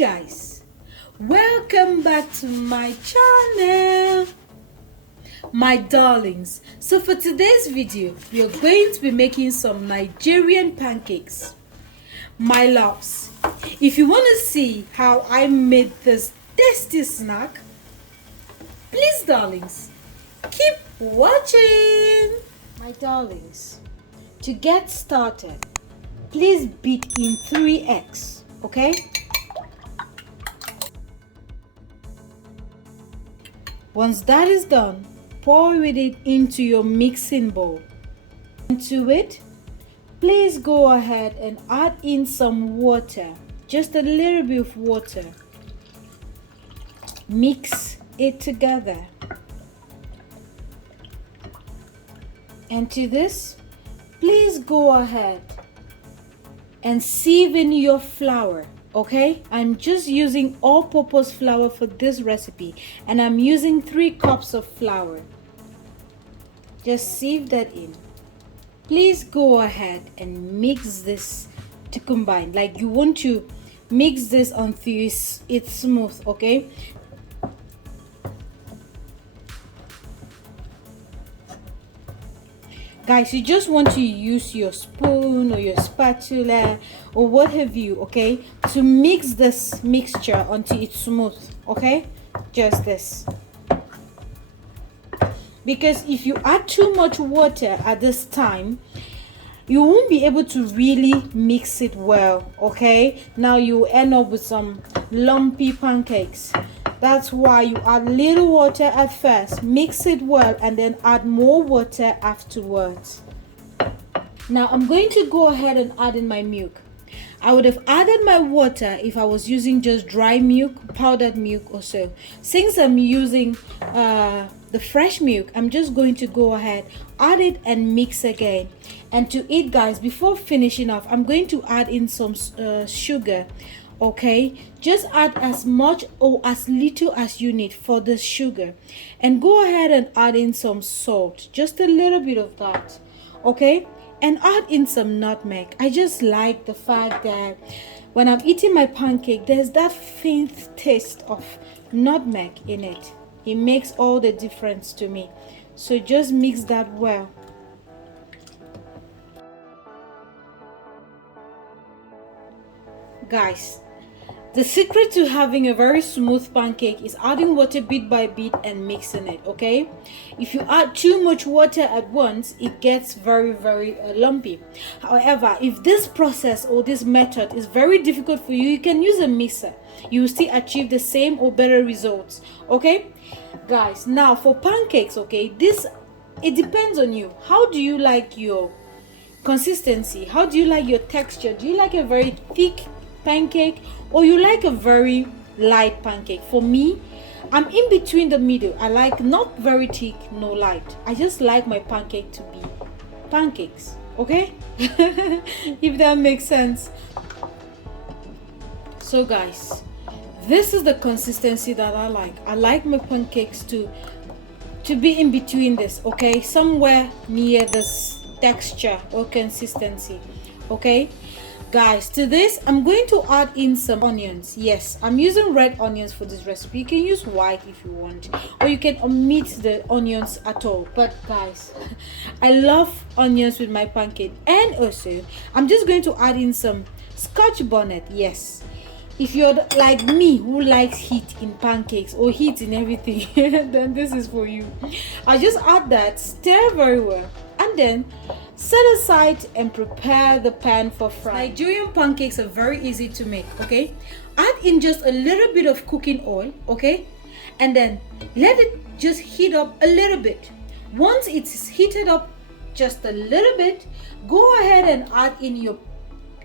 Guys, welcome back to my channel, my darlings. So for today's video we are going to be making some Nigerian pancakes, my loves. If you want to see how I made this tasty snack, please darlings, keep watching. My darlings, to get started, please beat in 3 eggs, okay? Once that is done, pour it into your mixing bowl. Into it, please go ahead and add in some water, just a little bit of water. Mix it together. And to this, please go ahead and sieve in your flour. Okay, I'm just using all-purpose flour for this recipe, and I'm using 3 cups of flour. Just sieve that in. Please go ahead and mix this to combine. Like, you want to mix this until it's smooth. Okay, guys, you just want to use your spoon or your spatula or what have you, okay, to mix this mixture until it's smooth. Okay, just this, because if you add too much water at this time, you won't be able to really mix it well. Okay, now you end up with some lumpy pancakes. That's why you add little water at first, mix it well, and then add more water afterwards. Now I'm going to go ahead and add in my milk. I would have added my water if I was using just dry milk, powdered milk or so. Since I'm using the fresh milk, I'm just going to go ahead, add it and mix again. And to eat, guys, before finishing off, I'm going to add in some sugar. Okay, just add as much or as little as you need for the sugar, and go ahead and add in some salt, just a little bit of that. Okay, and add in some nutmeg. I just like the fact that when I'm eating my pancake, there's that faint taste of nutmeg in it. It makes all the difference to me. So just mix that well. Guys, the secret to having a very smooth pancake is adding water bit by bit and mixing it. Okay, if you add too much water at once, it gets very lumpy. However, if this process or this method is very difficult for you, you can use a mixer. You will still achieve the same or better results. Okay guys, now for pancakes, okay, it depends on you. How do you like your consistency? How do you like your texture? Do you like a very thick pancake or you like a very light pancake? For me, I'm in between the middle. I like not very thick, no light. I just like my pancake to be pancakes. Okay, if that makes sense. So guys, this is the consistency that I like. I like my pancakes to be in between this. Okay, somewhere near this texture or consistency. Okay guys, to this I'm going to add in some onions. Yes, I'm using red onions for this recipe. You can use white if you want, or you can omit the onions at all. But guys, I love onions with my pancake. And also I'm just going to add in some scotch bonnet. Yes, if you're like me who likes heat in pancakes or heat in everything, then this is for you. I just add that, stir very well, and then set aside and prepare the pan for frying. Nigerian pancakes are very easy to make. Okay, add in just a little bit of cooking oil. Okay, and then let it just heat up a little bit. Once it's heated up just a little bit, go ahead and add in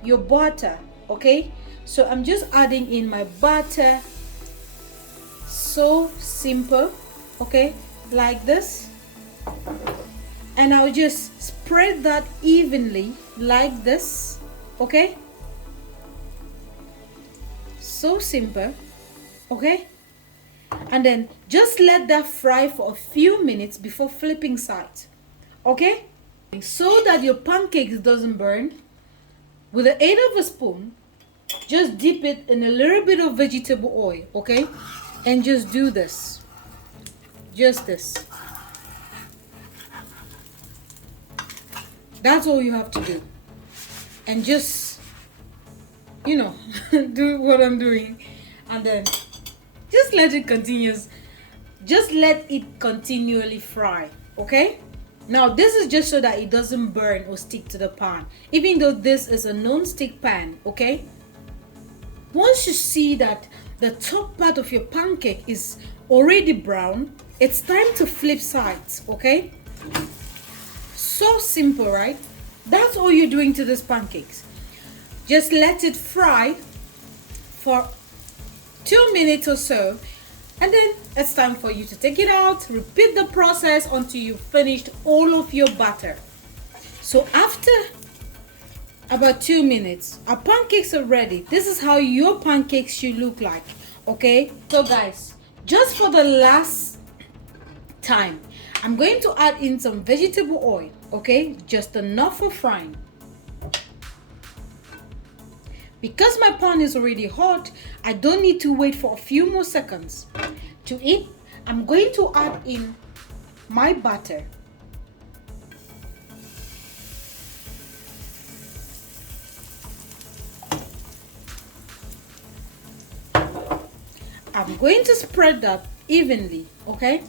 your butter. Okay, so I'm just adding in my butter. So simple. Okay, like this, and I'll just spread that evenly like this. Okay, so simple. Okay, and then just let that fry for a few minutes before flipping sides. Okay, so that your pancakes doesn't burn. With the aid of a spoon, just dip it in a little bit of vegetable oil, okay? And just do this. Just this. That's all you have to do. And just, you know, do what I'm doing. And then just let it continually fry, okay? Now this is just so that it doesn't burn or stick to the pan, even though this is a non-stick pan, okay? Once you see that the top part of your pancake is already brown, it's time to flip sides, okay? So simple, right? That's all you're doing to these pancakes. Just let it fry for 2 minutes or so, and then it's time for you to take it out. Repeat the process until you've finished all of your batter. So after about 2 minutes, our pancakes are ready. This is how your pancakes should look like, okay? So guys, just for the last time, I'm going to add in some vegetable oil, okay? Just enough for frying. Because my pan is already hot, I don't need to wait for a few more seconds. To it, I'm going to add in my butter. I'm going to spread that evenly, okay?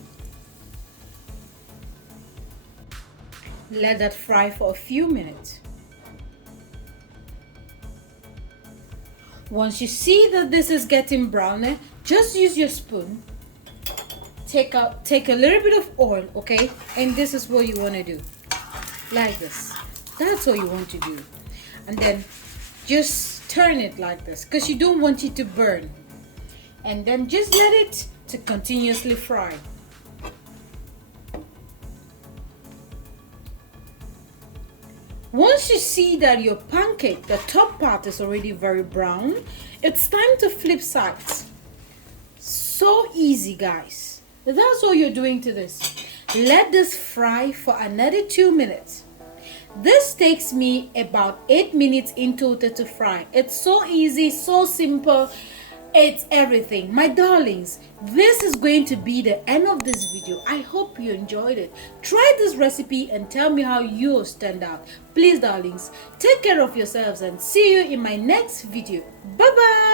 Let that fry for a few minutes. Once you see that this is getting browner, just use your spoon. Take a little bit of oil, okay? And this is what you want to do. Like this. That's all you want to do. And then just turn it like this, because you don't want it to burn. And then just let it to continuously fry. Once you see that your pancake, the top part is already very brown, it's time to flip sides. So easy, guys. That's all you're doing to this. Let this fry for another 2 minutes. This takes me about 8 minutes in total to fry. It's so easy, so simple. It's everything. My darlings, this is going to be the end of this video. I hope you enjoyed it. Try this recipe and tell me how yours turned out. Please, darlings, take care of yourselves and see you in my next video. Bye bye.